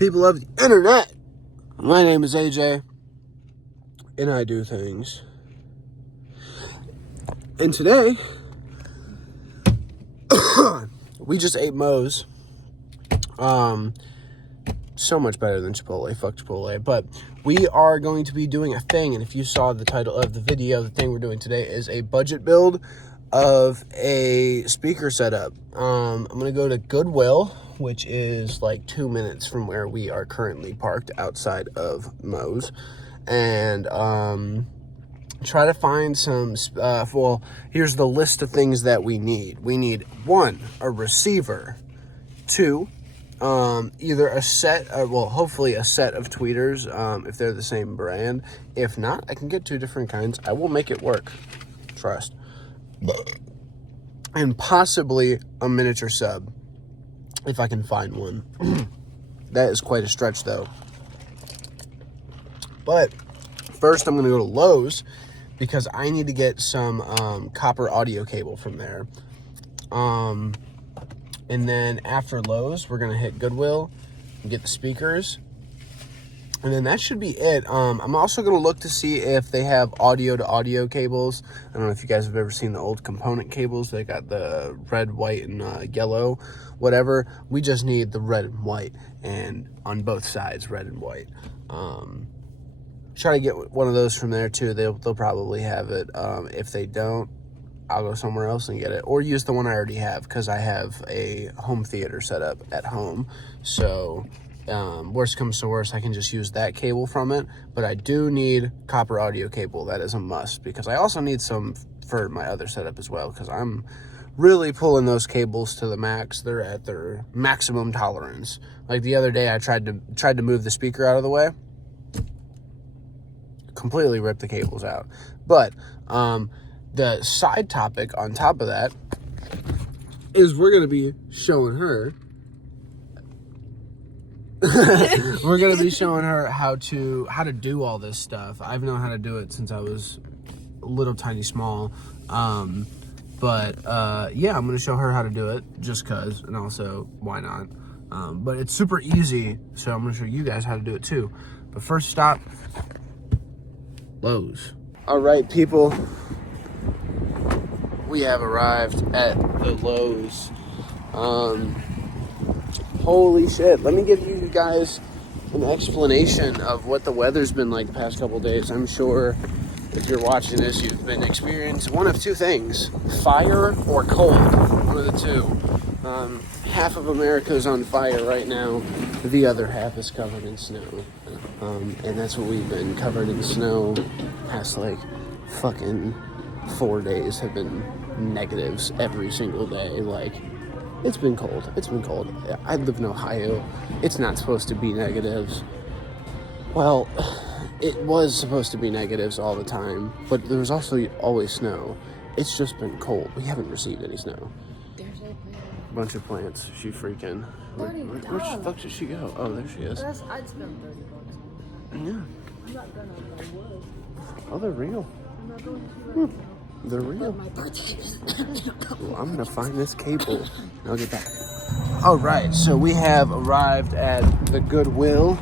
People of the internet. My name is AJ, and I do things. And today, we just ate Moe's. So much better than Chipotle. Fuck Chipotle. But we are going to be doing a thing, and if you saw the title of the video, the thing we're doing today is a budget build of a speaker setup. I'm going to go to Goodwill, which is like 2 minutes from where we are currently parked outside of Moe's, and try to find some, well, here's the list of things that we need. We need 1, a receiver, 2, either a set, hopefully a set of tweeters, if they're the same brand. If not, I can get 2 different kinds. I will make it work. Trust. And possibly a miniature sub, if I can find one. That is quite a stretch, though. But first, I'm going to go to Lowe's, because I need to get some copper audio cable from there. And then after Lowe's, we're going to hit Goodwill and get the speakers. And then that should be it. I'm also going to look to see if they have audio-to-audio cables. I don't know if you guys have ever seen the old component cables. They got the red, white, and yellow, whatever. We just need the red and white, and on both sides, red and white. Try to get one of those from there, too. They'll probably have it. If they don't, I'll go somewhere else and get it, or use the one I already have, because I have a home theater set up at home. So worst comes to worst, I can just use that cable from it. But I do need copper audio cable. That is a must, because I also need some for my other setup as well, because I'm really pulling those cables to the max. They're at their maximum tolerance. Like the other day, I tried to move the speaker out of the way, completely ripped the cables out. But the side topic on top of that is we're going to be showing her we're going to be showing her how to do all this stuff. I've known how to do it since I was a little tiny small. Yeah, I'm going to show her how to do it just cuz, and also why not. But it's super easy, so I'm going to show you guys how to do it too. But first stop, Lowe's. All right, people. We have arrived at the Lowe's. Holy shit. Let me give you guys an explanation of what the weather's been like the past couple days. I'm sure if you're watching this, you've been experiencing one of 2 things: fire or cold. One of the 2. Half of America is on fire right now. The other half is covered in snow. And that's what we've been, covered in snow. Past like fucking 4 days have been negatives every single day. Like, it's been cold. It's been cold. I live in Ohio. It's not supposed to be negatives. Well, it was supposed to be negatives all the time, but there was also always snow. It's just been cold. We haven't received any snow. There's a plant. Bunch of plants. She freaking. Where the fuck did she go? Oh, there she is. I'd spend $30. Yeah. I'm not gonna wood. Oh, they're real. I'm not going to right now. They're real. My birthday is. Well, I'm gonna find this cable and I'll get back. All right, so we have arrived at the Goodwill,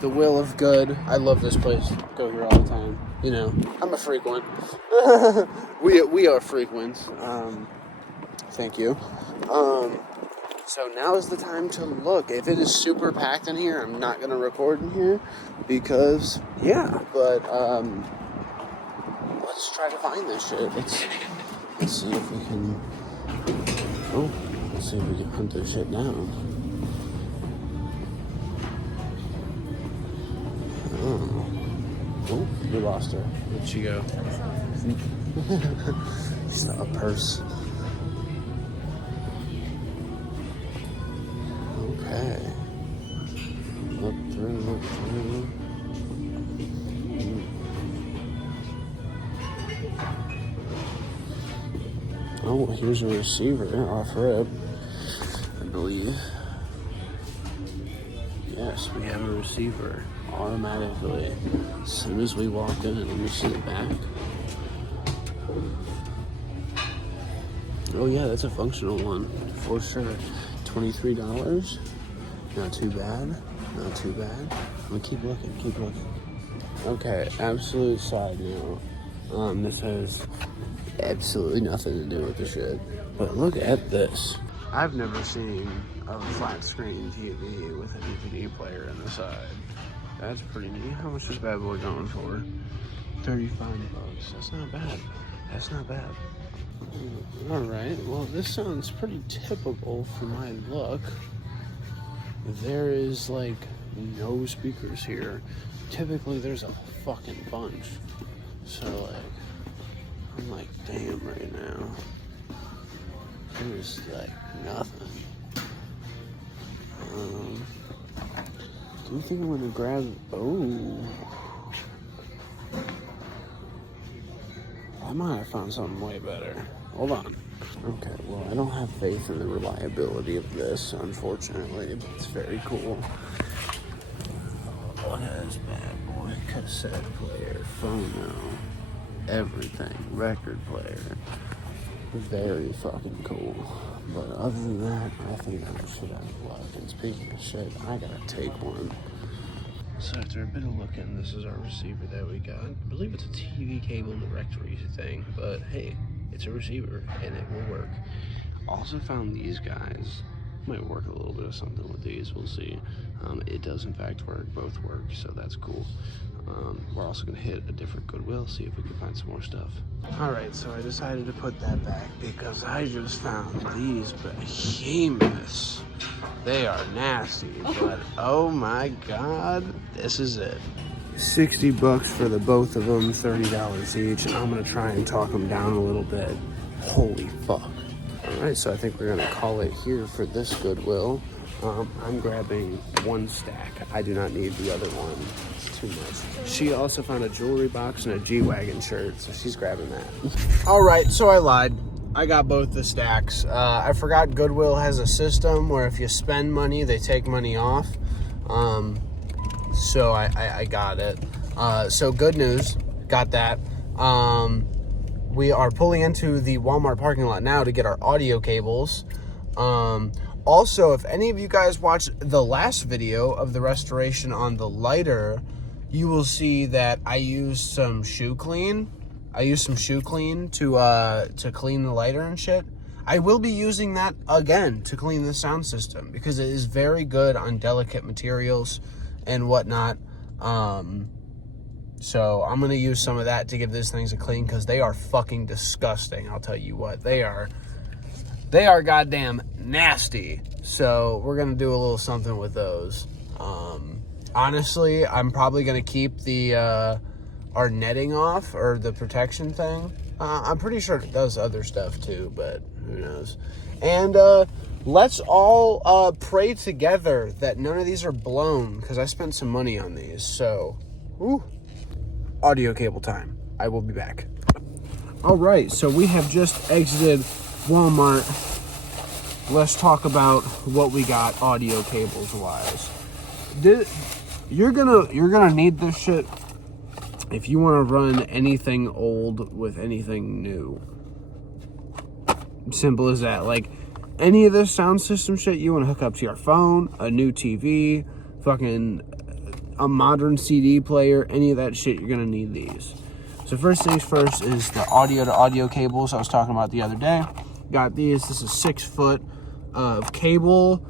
the Will of Good. I love this place. Go here all the time. You know, I'm a frequent. we are frequents. Thank you. So now is the time to look. If it is super packed in here, I'm not gonna record in here because But let's try to find this shit. Let's see if we can. Oh, let's see if we can hunt this shit down. Oh, we lost her. Where'd she go? She's not a purse. Okay. Look through. Oh, here's a receiver off rip, I believe. Yes, we have a receiver automatically. As soon as we walk in, let me see the back. Oh yeah, that's a functional one for sure. $23. Not too bad. Not too bad. I'm gonna keep looking. Okay, absolute side note. This has absolutely nothing to do with the shit. But look at this. I've never seen a flat screen TV with a DVD player in the side. That's pretty neat. How much is bad boy going for? 35 bucks. That's not bad. Alright, well this sounds pretty typical for my look. There is like no speakers here. Typically there's a fucking bunch. So like, I'm like, damn right now. There's like nothing. Do you think I'm gonna grab, oh. I might have found something way better. Hold on. Okay, well, I don't have faith in the reliability of this, unfortunately, but it's very cool. What is bad boy? Cassette player, phono, everything, record player. Very fucking cool. But other than that, I think I'm shit out of luck. And speaking of shit, I gotta take one. So after a bit of looking, this is our receiver that we got. I believe it's a TV cable directory thing, but hey, it's a receiver and it will work. Also found these guys. Might work a little bit of something with these, we'll see. It does in fact work, both work, so that's cool. We're also gonna hit a different Goodwill, see if we can find some more stuff. All right, so I decided to put that back because I just found these behemoths. They are nasty, but oh my God, this is it. 60 bucks for the both of them, $30 each, and I'm gonna try and talk them down a little bit. Holy fuck. All right, so I think we're gonna call it here for this Goodwill. I'm grabbing one stack. I do not need the other one. It's too much. She also found a jewelry box and a G-Wagon shirt, so she's grabbing that. All right, so I lied. I got both the stacks. I forgot Goodwill has a system where if you spend money, they take money off. So I got it. So good news, got that. We are pulling into the Walmart parking lot now to get our audio cables. Also, if any of you guys watched the last video of the restoration on the lighter, you will see that I used some shoe clean. I used some shoe clean to clean the lighter and shit. I will be using that again to clean the sound system because it is very good on delicate materials and whatnot. So I'm gonna use some of that to give these things a clean because they are fucking disgusting. I'll tell you what, they are goddamn nasty. So we're gonna do a little something with those. Honestly, I'm probably gonna keep the our netting off, or the protection thing. I'm pretty sure it does other stuff too, but who knows. And let's all pray together that none of these are blown, because I spent some money on these. So, whew. Audio cable time. I will be back. All right, so we have just exited Walmart. Let's talk about what we got audio cables wise. You're gonna need this shit if you want to run anything old with anything new. Simple as that. Like any of this sound system shit you want to hook up to your phone, a new TV, fucking a modern CD player, any of that shit, you're gonna need these. So first things first is the audio to audio cables I was talking about the other day. Got these. This is 6 foot of cable.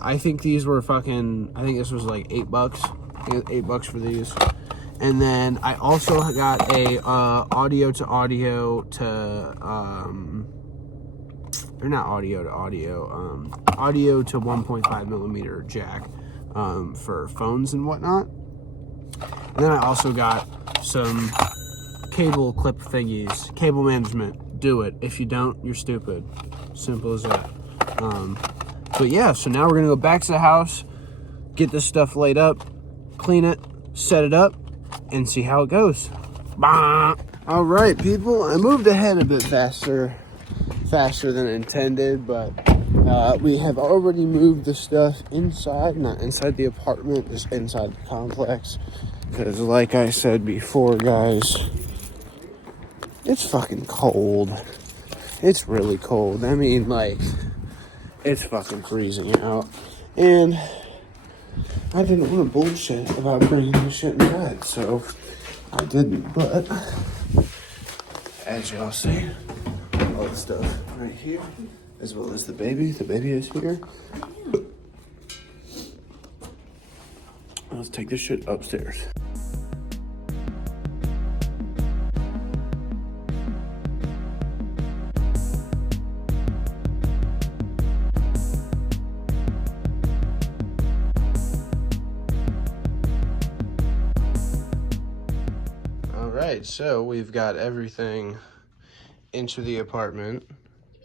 I think these were fucking, I think this was like $8. I think $8 for these. And then I also got a audio to audio to or not audio to audio, audio to 1.5 millimeter jack for phones and whatnot. And then I also got some cable clip thingies. Cable management, do it. If you don't, you're stupid. Simple as that. But yeah, so now we're gonna go back to the house, get this stuff laid up, clean it, set it up, and see how it goes. Bah! All right, people, I moved ahead a bit faster than intended, but we have already moved the stuff inside, not inside the apartment, just inside the complex. Because like I said before, guys, it's fucking cold. It's really cold. I mean, like, it's fucking freezing out. And I didn't want to bullshit about bringing this shit in bed, so I didn't. But as y'all see, all the stuff right here, as well as the baby. The baby is here. Let's take this shit upstairs. Alright, so we've got everything into the apartment.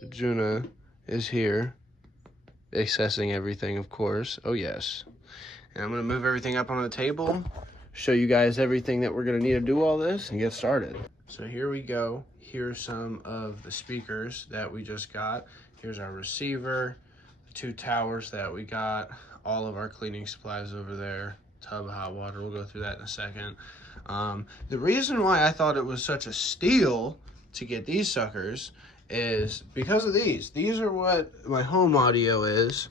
Juna is here, accessing everything, of course. Oh, yes. And I'm going to move everything up on the table, show you guys everything that we're going to need to do all this, and get started. So here we go. Here's some of the speakers that we just got. Here's our receiver, the 2 towers that we got, all of our cleaning supplies over there, tub of hot water. We'll go through that in a second. The reason why I thought it was such a steal to get these suckers is because of these. These are what my home audio is,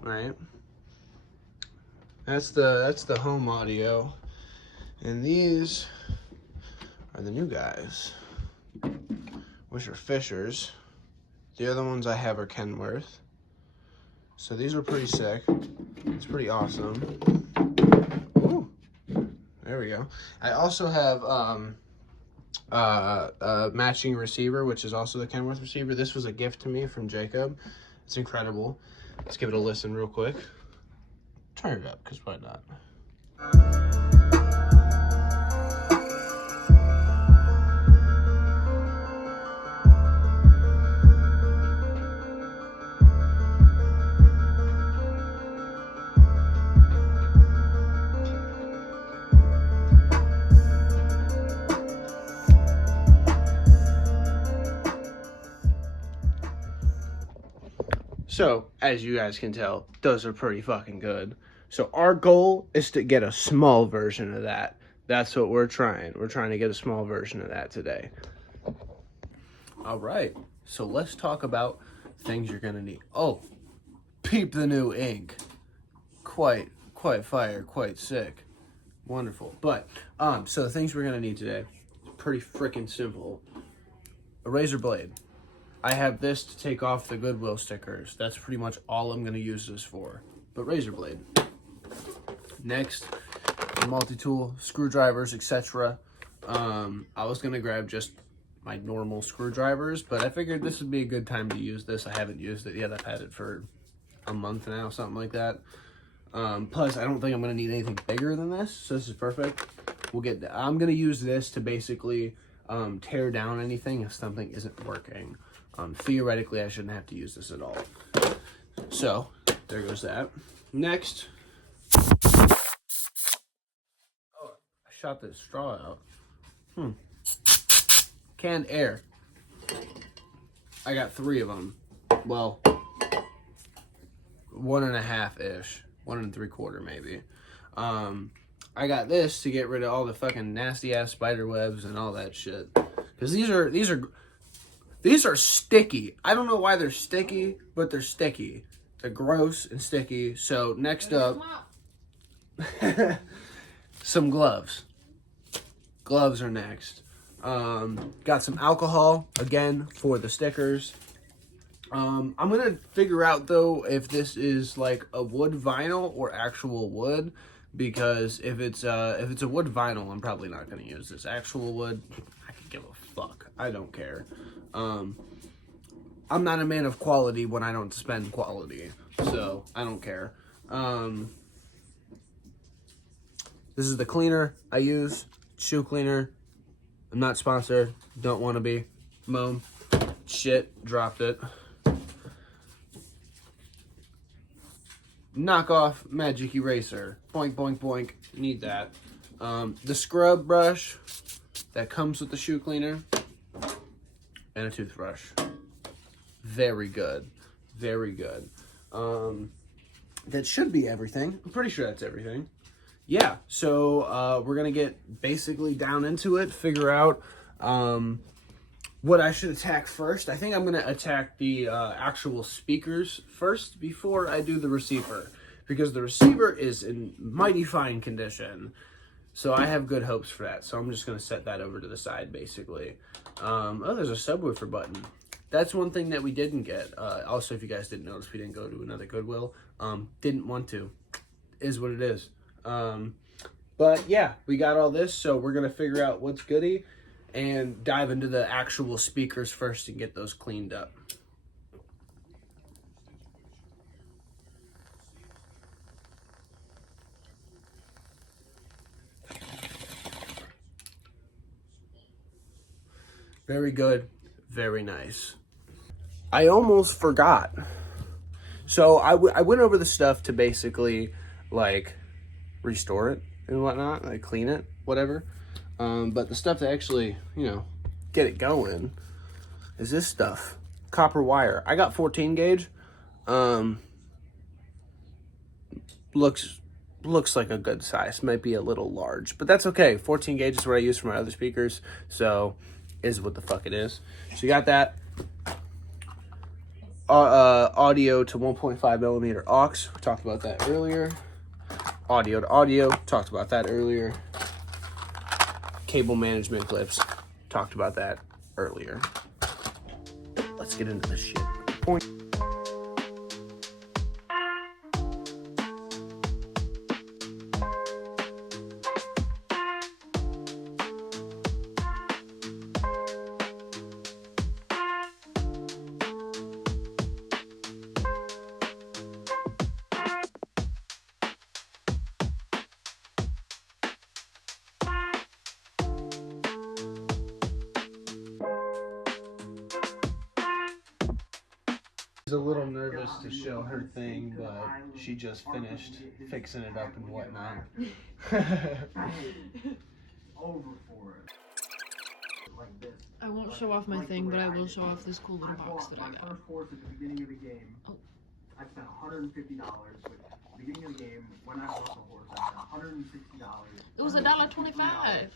right? That's the home audio, and these are the new guys, which are Fishers. The other ones I have are Kenworth. So these are pretty sick. It's pretty awesome. Ooh, there we go. I also have a matching receiver, which is also the Kenworth receiver. This was a gift to me from Jacob. It's incredible. Let's give it a listen real quick. Turn it up, because why not? So, as you guys can tell, those are pretty fucking good. So our goal is to get a small version of that. That's what we're trying. We're trying to get a small version of that today. All right. So let's talk about things you're going to need. Oh, peep the new ink. Quite fire, quite sick. Wonderful. But, so the things we're going to need today, pretty freaking simple. A razor blade. I have this to take off the Goodwill stickers. That's pretty much all I'm going to use this for. But razor blade. Next, multi-tool, screwdrivers, etc. I was going to grab just my normal screwdrivers, but I figured this would be a good time to use this. I haven't used it yet. I've had it for a month now, something like that. Plus, I don't think I'm going to need anything bigger than this, so this is perfect. I'm going to use this to basically tear down anything if something isn't working. Theoretically, I shouldn't have to use this at all. So, there goes that. Next. Oh, I shot this straw out. Canned air. I got 3 of them. Well, 1.5-ish. 1 3/4 maybe. I got this to get rid of all the fucking nasty ass spider webs and all that shit. Because these are sticky. I don't know why they're sticky, but they're sticky. They're gross and sticky. So next up, some gloves. Gloves are next. Got some alcohol, again, for the stickers. I'm gonna figure out, though, if this is like a wood vinyl or actual wood. Because if it's a wood vinyl, I'm probably not gonna use this. Actual wood, I could give a fuck. I don't care. I'm not a man of quality when I don't spend quality, so I don't care. This is the cleaner I use, shoe cleaner. I'm not sponsored, don't want to be. Moan. Shit, dropped it. Knockoff magic eraser. Boink, boink, boink. Need that. The scrub brush that comes with the shoe cleaner. And a toothbrush. Very good. Very good. That should be everything. I'm pretty sure that's everything. Yeah, so we're going to get basically down into it. Figure out what I should attack first. I think I'm going to attack the actual speakers first before I do the receiver. because the receiver is in mighty fine condition. So I have good hopes for that. So I'm just going to set that over to the side, basically. Oh, there's a subwoofer button. That's one thing that we didn't get. Also, if you guys didn't notice, we didn't go to another Goodwill. Didn't want to. Is what it is. But yeah, we got all this. So we're going to figure out what's goody and dive into the actual speakers first and get those cleaned up. Very good. Very nice. I almost forgot. So I went over the stuff to basically like restore it and whatnot, like clean it, whatever. But the stuff to actually, get it going is this stuff. Copper wire. I got 14 gauge. Looks like a good size. Might be a little large, but that's okay. 14 gauge is what I use for my other speakers, so is what the fuck it is. So you got that. Audio to 1.5 millimeter aux. We talked about that earlier. Audio to audio. Talked about that earlier. Cable management clips. Talked about that earlier. Let's get into this shit. Point. A little nervous to show her thing, but she just finished fixing it up and whatnot. I won't show off my thing, but I will show off this cool little box that I got. Oh. I spent $150 with the beginning of the game when I bought the horse. I spent $160. It was $1.25. It's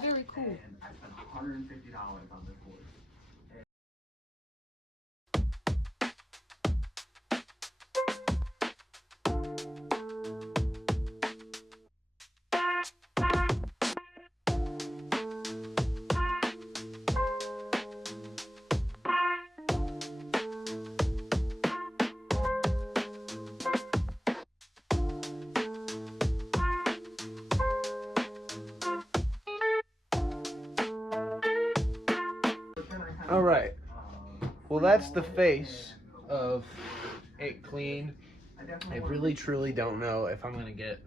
very cool. And I spent $150 on this horse. All right. Well, that's the face of it cleaned. I really, truly don't know if I'm gonna get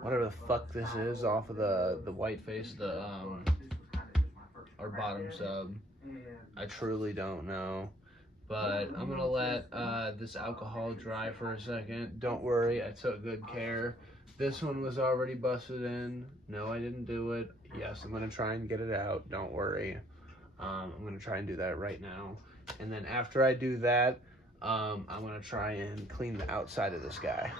whatever the fuck this is off of the white face, our bottom sub. I truly don't know, but I'm gonna let this alcohol dry for a second. Don't worry, I took good care. This one was already busted in. No, I didn't do it. Yes, I'm gonna try and get it out. Don't worry. I'm gonna try and do that right now. And then after I do that, I'm gonna try and clean the outside of this guy.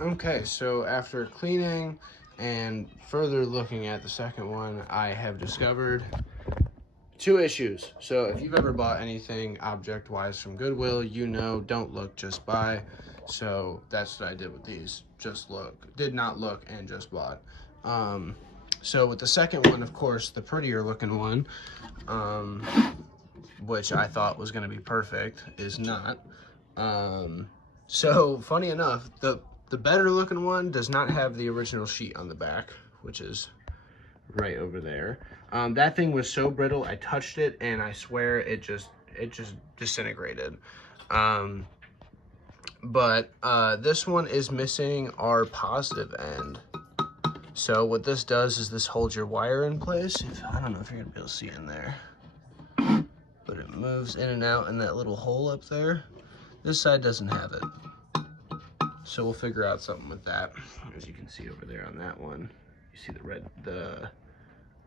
Okay, so after cleaning and further looking at the second one, I have discovered two issues. So if you've ever bought anything object-wise from Goodwill, you know, don't look, just buy. So that's what I did with these. Just look. Did not look and just bought. So with the second one, of course, the prettier looking one, which I thought was going to be perfect, is not. So funny enough, the better looking one does not have the original sheet on the back, which is right over there. That thing was so brittle, I touched it and I swear it just disintegrated. But this one is missing our positive end. So what this does is this holds your wire in place. I don't know if you're gonna be able to see in there, but it moves in and out in that little hole up there. This side doesn't have it. So we'll figure out something with that. As you can see over there on that one, you see the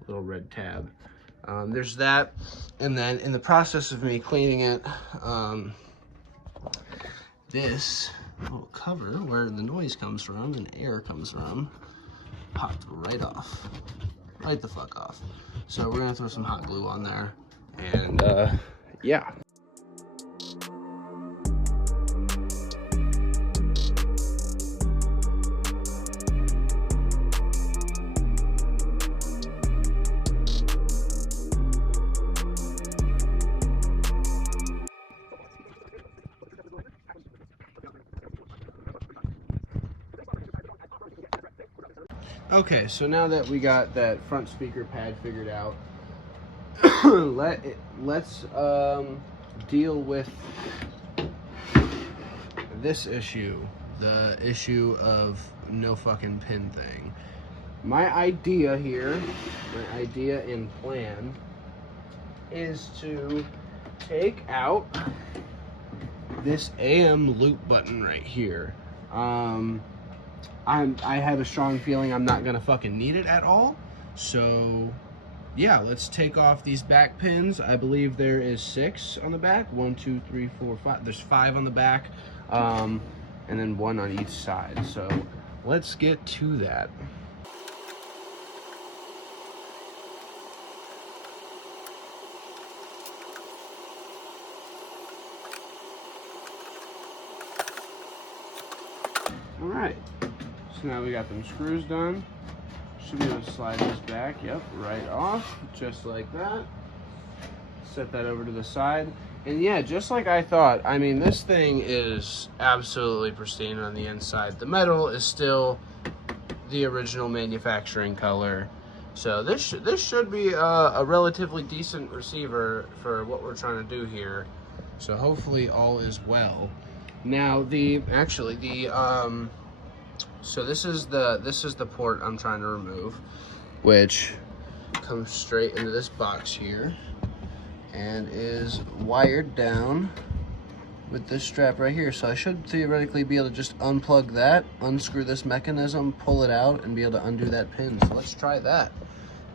little red tab. There's that. And then in the process of me cleaning it, this little cover where the noise comes from and air comes from popped right off. Right the fuck off. So we're gonna throw some hot glue on there. And yeah. Okay, so now that we got that front speaker pad figured out, let's deal with this issue, the issue of no fucking pin thing. My idea here, my idea and plan is to take out this AM loop button right here. I have a strong feeling I'm not gonna fucking need it at all. So yeah, let's take off these back pins. I believe there is 6 on the back. 1, 2, 3, 4, 5. There's 5 on the back, and then 1 on each side. So let's get to that. All right. So now we got them screws done. Should be able to slide this back, yep, right off, just like that. Set that over to the side. And yeah, just like I thought, I mean, this thing is absolutely pristine on the inside. The metal is still the original manufacturing color. So this should be a relatively decent receiver for what we're trying to do here. So hopefully all is well. Now so this is the port I'm trying to remove, which comes straight into this box here and is wired down with this strap right here. So I should theoretically be able to just unplug that, unscrew this mechanism, pull it out, and be able to undo that pin. So let's try that.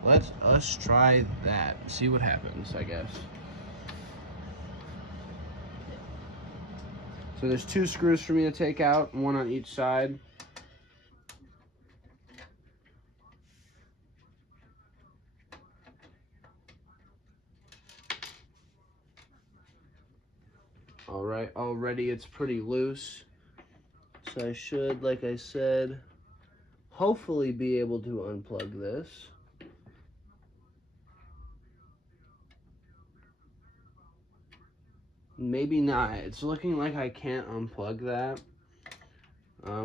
Let us try that. See what happens, I guess. So there's 2 screws for me to take out, 1 on each side. All right, already it's pretty loose. So I should, like I said, hopefully be able to unplug this. Maybe not. It's looking like I can't unplug that,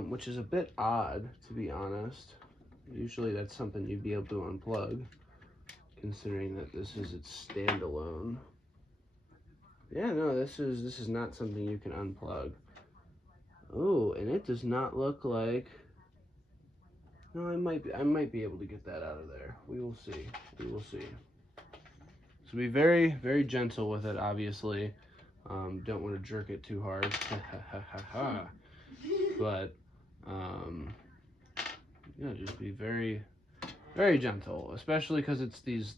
which is a bit odd, to be honest. Usually that's something you'd be able to unplug, considering that this is its standalone. Yeah, no, this is not something you can unplug. Oh, and it does not look like. No, I might be able to get that out of there. We will see. We will see. So be very, very gentle with it, obviously. Don't want to jerk it too hard. But yeah, just be very, very gentle, especially because it's these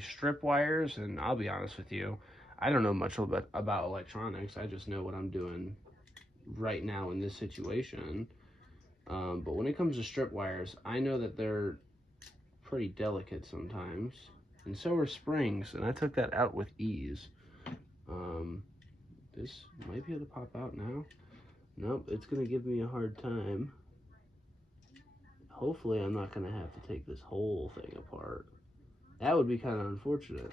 strip wires. And I'll be honest with you, I don't know much about electronics. I just know what I'm doing right now in this situation. But when it comes to strip wires, I know that they're pretty delicate sometimes, and so are springs, and I took that out with ease. This might be able to pop out now. Nope, it's gonna give me a hard time. Hopefully I'm not gonna have to take this whole thing apart. That would be kind of unfortunate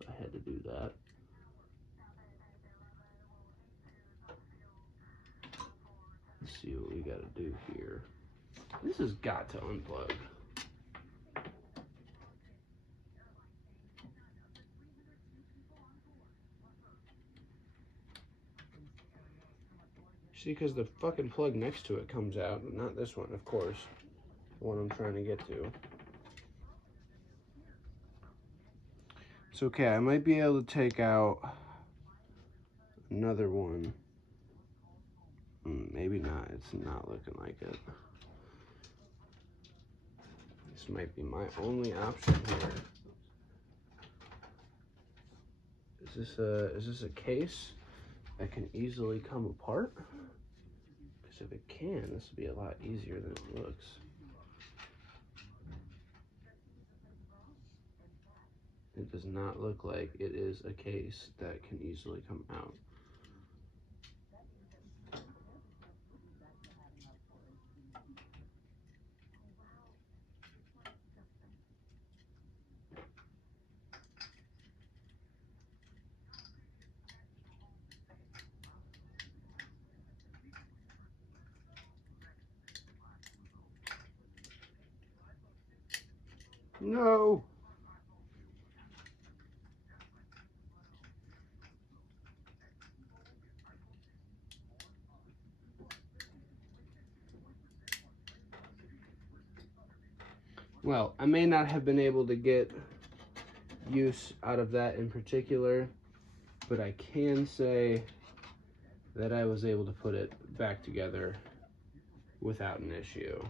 if I had to do that. Let's see what we gotta do here. This has got to unplug. See, because the fucking plug next to it comes out, but not this one, of course. The one I'm trying to get to. It's okay, I might be able to take out another one. Maybe not, it's not looking like it. This might be my only option here. Is this a case that can easily come apart? Because if it can, this would be a lot easier than it looks. It does not look like it is a case that can easily come out. No! Well, I may not have been able to get use out of that in particular, but I can say that I was able to put it back together without an issue.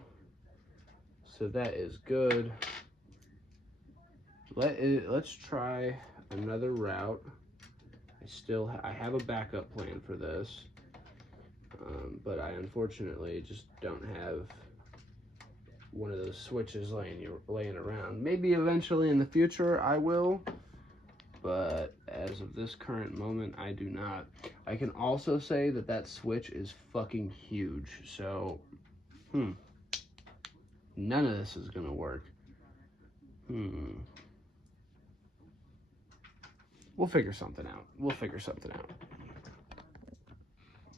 So that is good. Let's try another route. I have a backup plan for this, but I unfortunately just don't have one of those switches laying around. Maybe eventually in the future I will, but as of this current moment, I do not. I can also say that that switch is fucking huge, so none of this is gonna work. We'll figure something out.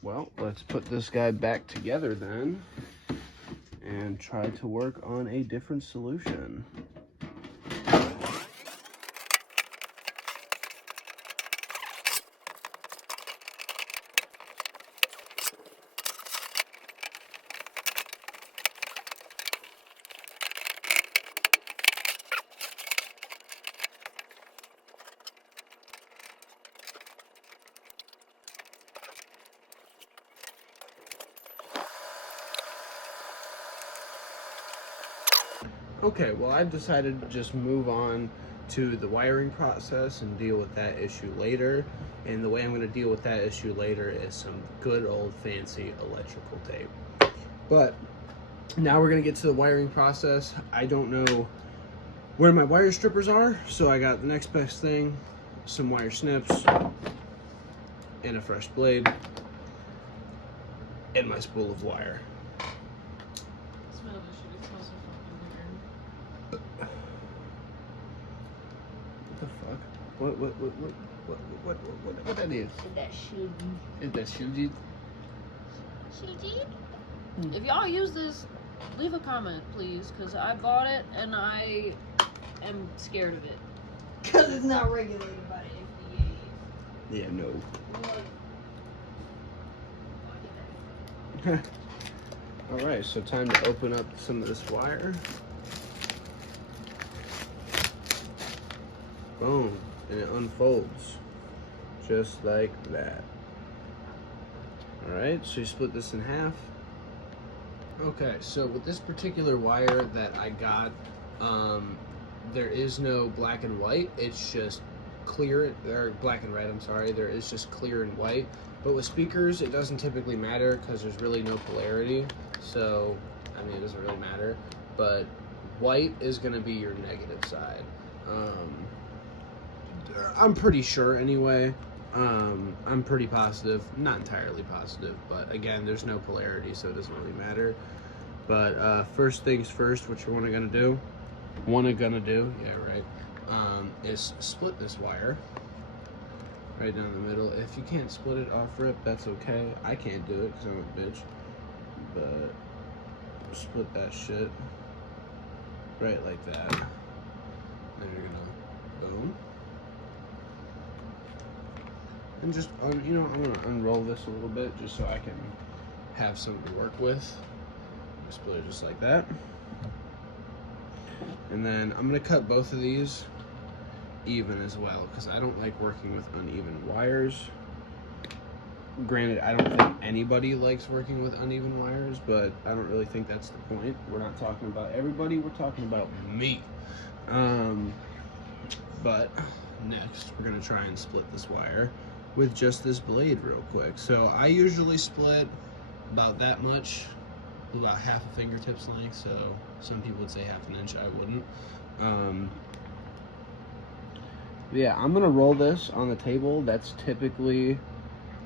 Well, let's put this guy back together then and try to work on a different solution. Okay, well, I've decided to just move on to the wiring process and deal with that issue later. And the way I'm going to deal with that issue later is some good old fancy electrical tape. But now we're going to get to the wiring process. I don't know where my wire strippers are, so I got the next best thing, some wire snips, and a fresh blade, and my spool of wire. What that is? That shooting. Is that shooting? Shooting? If y'all use this, leave a comment, please, because I bought it and I am scared of it. Because it's not regulated by the FDA. Yeah, no. Alright, so time to open up some of this wire. Boom. And it unfolds. Just like that. Alright, so you split this in half. Okay, so with this particular wire that I got, there is no black and white. It's just clear, or black and red, I'm sorry. There is just clear and white. But with speakers, it doesn't typically matter because there's really no polarity. So, I mean, it doesn't really matter. But white is going to be your negative side. I'm pretty sure anyway. I'm pretty positive. Not entirely positive, but again, there's no polarity, so it doesn't really matter. But first things first, what you're gonna do, yeah, right, is split this wire right down the middle. If you can't split it off rip, that's okay. I can't do it because I'm a bitch. But split that shit right like that. Then you're gonna boom. And just, you know, I'm gonna unroll this a little bit just so I can have something to work with. Split it just like that. And then I'm gonna cut both of these even as well because I don't like working with uneven wires. Granted, I don't think anybody likes working with uneven wires, but I don't really think that's the point. We're not talking about everybody, we're talking about me. But next, we're gonna try and split this wire with just this blade real quick. So I usually split about that much, about half a fingertip's length. So some people would say half an inch, I wouldn't. Yeah, I'm gonna roll this on the table. That's typically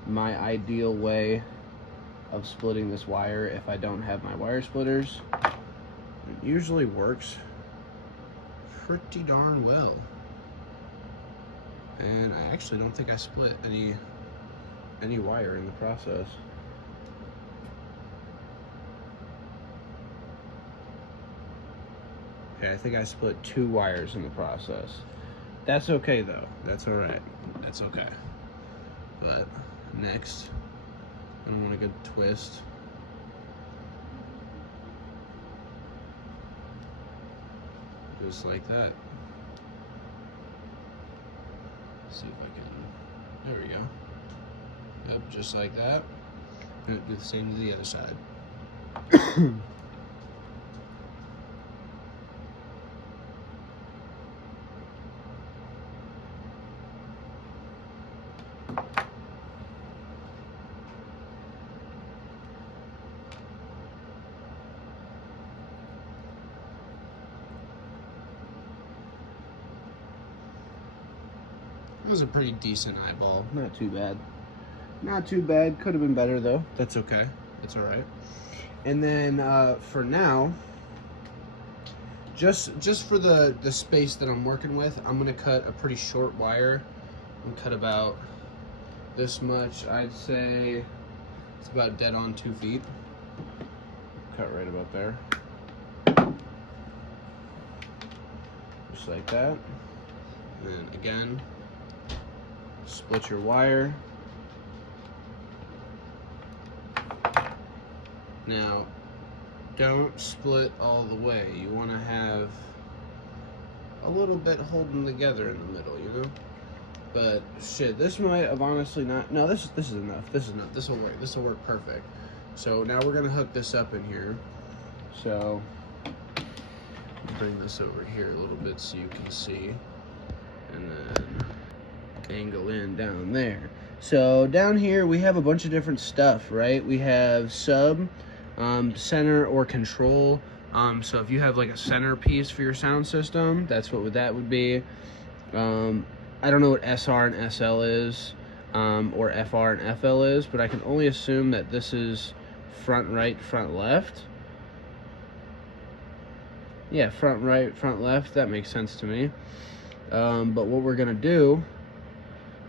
my ideal way of splitting this wire if I don't have my wire splitters. It usually works pretty darn well. And I actually don't think I split any wire in the process. Okay, I think I split 2 wires in the process. That's okay though. That's all right. That's okay. But next, I want a good twist. Just like that. See if I can, there we go. Yep, just like that. And do the same to the other side. It was a pretty decent eyeball. Not too bad. Not too bad. Could have been better though. That's okay. That's all right. And then for now, just for the space that I'm working with, I'm gonna cut a pretty short wire. I'm gonna cut about this much. I'd say it's about dead on 2 feet. Cut right about there. Just like that. And then again, split your wire. Now, don't split all the way. You want to have a little bit holding together in the middle, you know? But shit, this might have honestly not. No, this is enough. This is enough. This will work. This will work perfect. So now we're gonna hook this up in here. So bring this over here a little bit so you can see, and then angle in down there. So down here we have a bunch of different stuff, right? We have sub, center, or control. So if you have like a center piece for your sound system, that's what that would be. I don't know what SR and SL is, or FR and FL is, but I can only assume that this is front right, front left. Yeah, front right, front left, that makes sense to me. But what we're gonna do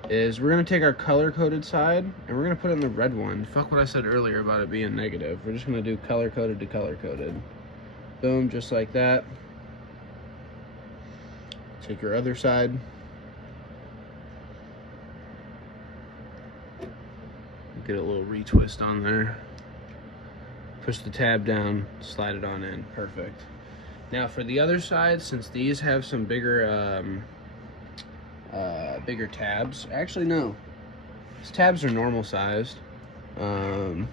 is we're gonna take our color-coded side and we're gonna put it in the red one. Fuck what I said earlier about it being negative. We're just gonna do color-coded to color-coded. Boom, just like that. Take your other side. Get a little retwist on there. Push the tab down, slide it on in. Perfect. Now for the other side, since these have some bigger bigger tabs. Actually, no. These tabs are normal sized, for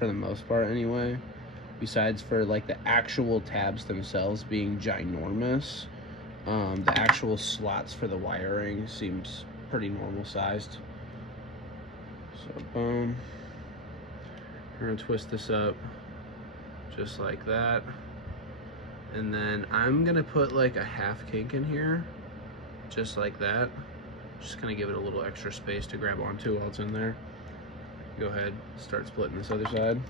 the most part anyway. Besides for like the actual tabs themselves being ginormous, the actual slots for the wiring seems pretty normal sized. So boom. We're gonna twist this up just like that. And then I'm gonna put like a half kink in here, just like that. Just gonna give it a little extra space to grab onto while it's in there. Go ahead, start splitting this other side.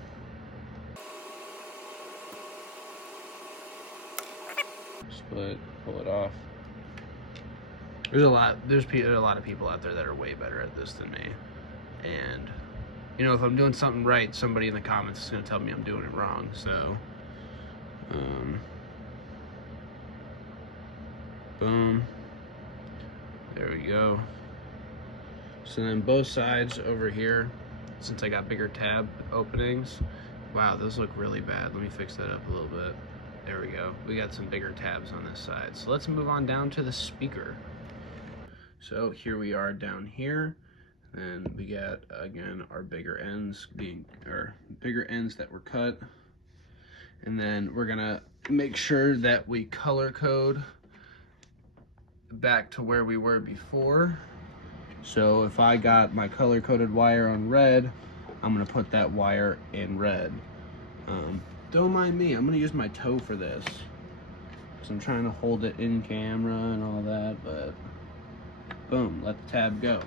Split, pull it off. There's a lot of people out there that are way better at this than me. And you know, if I'm doing something right, somebody in the comments is gonna tell me I'm doing it wrong. So boom. There we go. So then both sides over here, since I got bigger tab openings, wow, those look really bad. Let me fix that up a little bit. There we go. We got some bigger tabs on this side. So let's move on down to the speaker. So here we are down here. And we got, again, our bigger ends that were cut. And then we're gonna make sure that we color code back to where we were before. So if I got my color coded wire on red, I'm gonna put that wire in red. Don't mind me, I'm gonna use my toe for this, because I'm trying to hold it in camera and all that, but boom, let the tab go.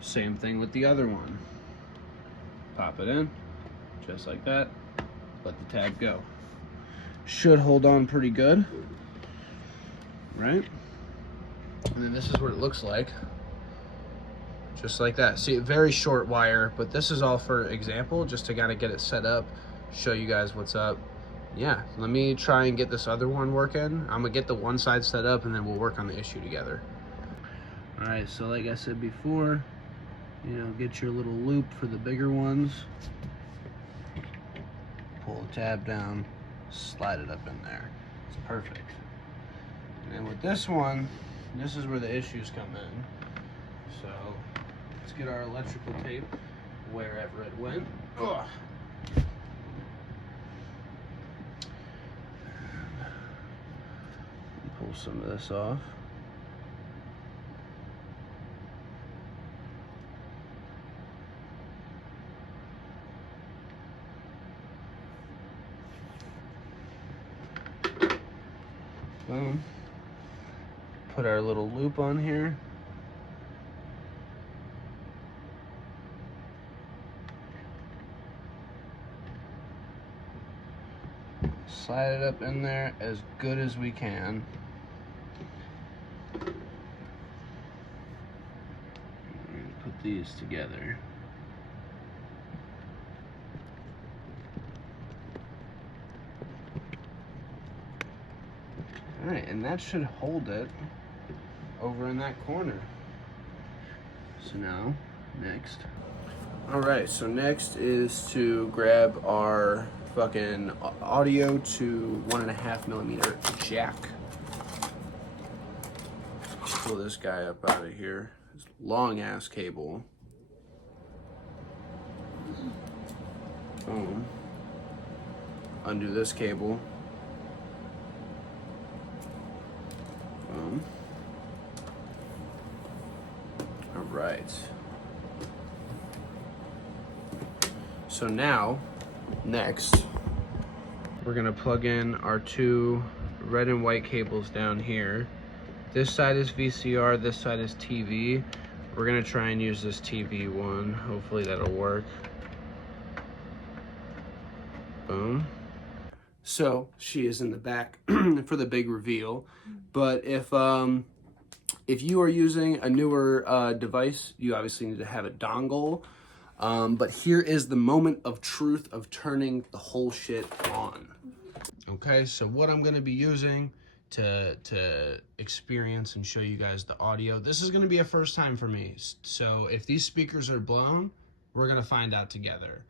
Same thing with the other one. Pop it in, just like that, let the tab go. Should hold on pretty good, right? And then this is what it looks like. Just like that. See, very short wire, but this is all for example, just to kind of get it set up, show you guys what's up. Yeah, let me try and get this other one working. I'm gonna get the one side set up and then we'll work on the issue together. All right, so like I said before, you know, get your little loop for the bigger ones. Pull the tab down, slide it up in there. It's perfect. And then with this one, this is where the issues come in. So let's get our electrical tape wherever it went. Ugh. Pull some of this off. Boom. Put our little loop on here. Slide it up in there as good as we can. And put these together. All right, and that should hold it over in that corner. So now, next. All right, so next is to grab our fucking audio to 1.5mm jack. Pull this guy up out of here. This long ass cable. Boom. Undo this cable. Boom. All right. So now, next, we're gonna plug in our two red and white cables down here. This side is VCR, this side is TV. We're gonna try and use this TV one. Hopefully that'll work. Boom. So she is in the back for the big reveal. But if you are using a newer device, you obviously need to have a dongle. But here is the moment of truth of turning the whole shit on. Okay, so what I'm gonna be using to experience and show you guys the audio, this is gonna be a first time for me. So if these speakers are blown, we're gonna find out together.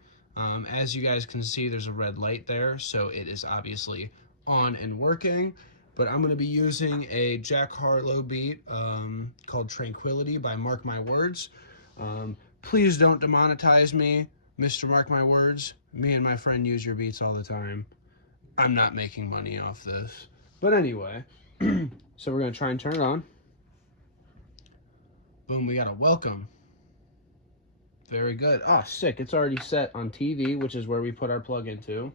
As you guys can see, there's a red light there, so it is obviously on and working. But I'm gonna be using a Jack Harlow beat called Tranquility by Mark My Words. Please don't demonetize me, Mr. Mark My Words. Me and my friend use your beats all the time. I'm not making money off this. But anyway, so we're gonna try and turn it on. Boom, we got a welcome. Very good. Ah, sick. It's already set on TV, which is where we put our plug into.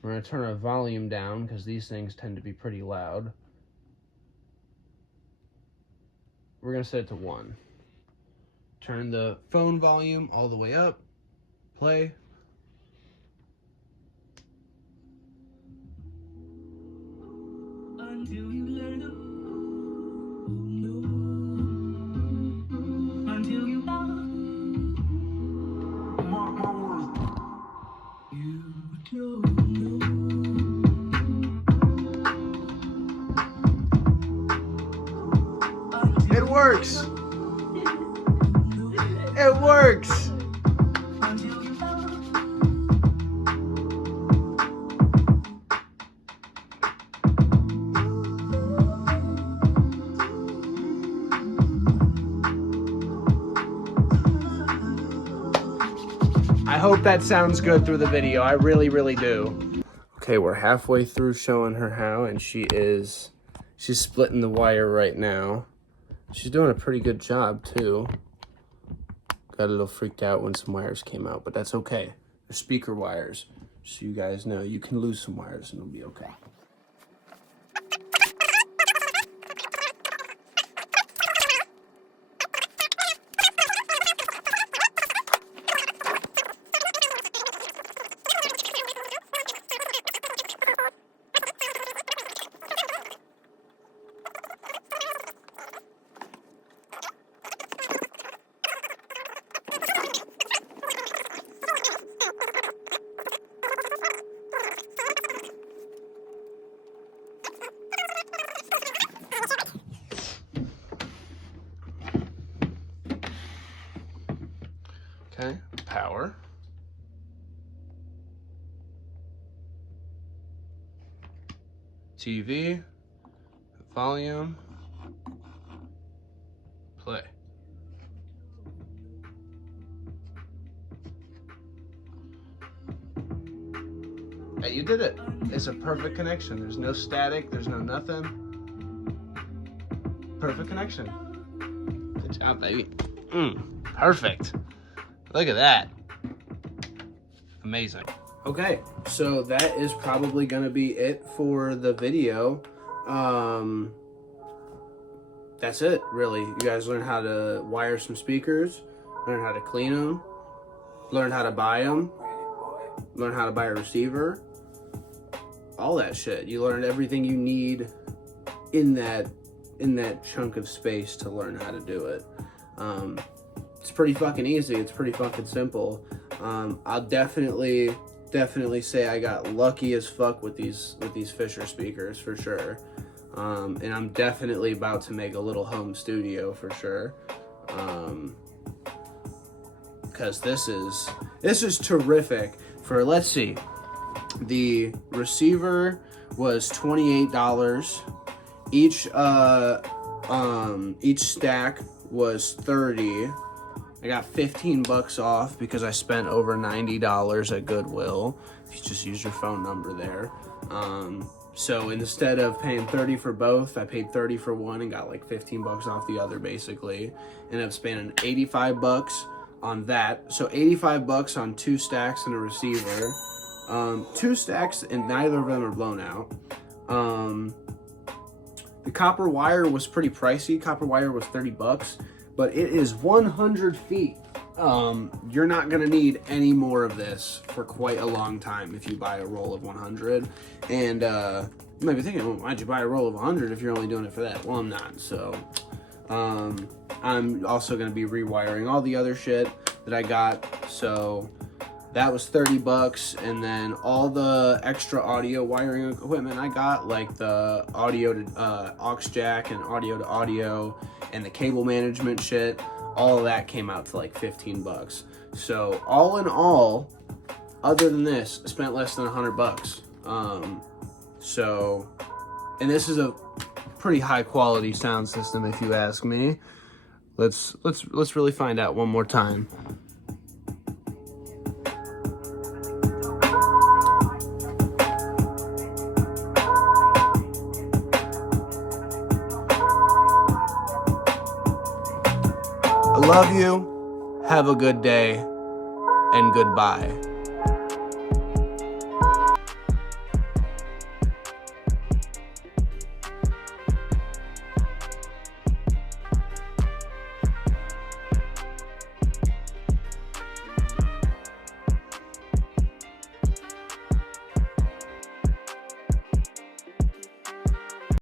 We're going to turn our volume down because these things tend to be pretty loud. We're going to set it to 1. Turn the phone volume all the way up. Play. Until you learn to until you It works. It works. I hope that sounds good through the video. I really, really do. Okay, we're halfway through showing her how, and she's splitting the wire right now. She's doing a pretty good job too. Got a little freaked out when some wires came out, but that's okay. They're speaker wires, so you guys know you can lose some wires and it'll be okay. Okay, power. TV, volume, play. Hey, you did it. It's a perfect connection. There's no static, there's no nothing. Perfect connection. Good job, baby. Perfect. Look at that. Amazing. Okay, so that is probably gonna be it for the video. That's it, really. You guys learn how to wire some speakers, learn how to clean them, learn how to buy them, learn how to buy a receiver, all that shit. You learned everything you need in that chunk of space to learn how to do it. It's pretty fucking easy. It's pretty fucking simple. I'll definitely say I got lucky as fuck with these Fisher speakers for sure. And I'm definitely about to make a little home studio for sure. Because this is terrific. For, let's see, the receiver was $28. Each stack was $30. I got 15 bucks off because I spent over $90 at Goodwill. If you just use your phone number there. So instead of paying 30 for both, I paid 30 for one and got like 15 bucks off the other basically. And I'm spending 85 bucks on that. So 85 bucks on 2 stacks and a receiver. 2 stacks and neither of them are blown out. The copper wire was pretty pricey. Copper wire was 30 bucks. But it is 100 feet. You're not gonna need any more of this for quite a long time if you buy a roll of 100. And you might be thinking, well, why'd you buy a roll of 100 if you're only doing it for that? Well, I'm not. So I'm also gonna be rewiring all the other shit that I got. So that was 30 bucks. And then all the extra audio wiring equipment I got, like the audio to aux jack and audio to audio, and the cable management shit, all of that came out to like 15 bucks. So all in all, other than this, I spent less than 100 bucks. So, and this is a pretty high quality sound system if you ask me. Let's really find out one more time. I love you. Have a good day, and goodbye.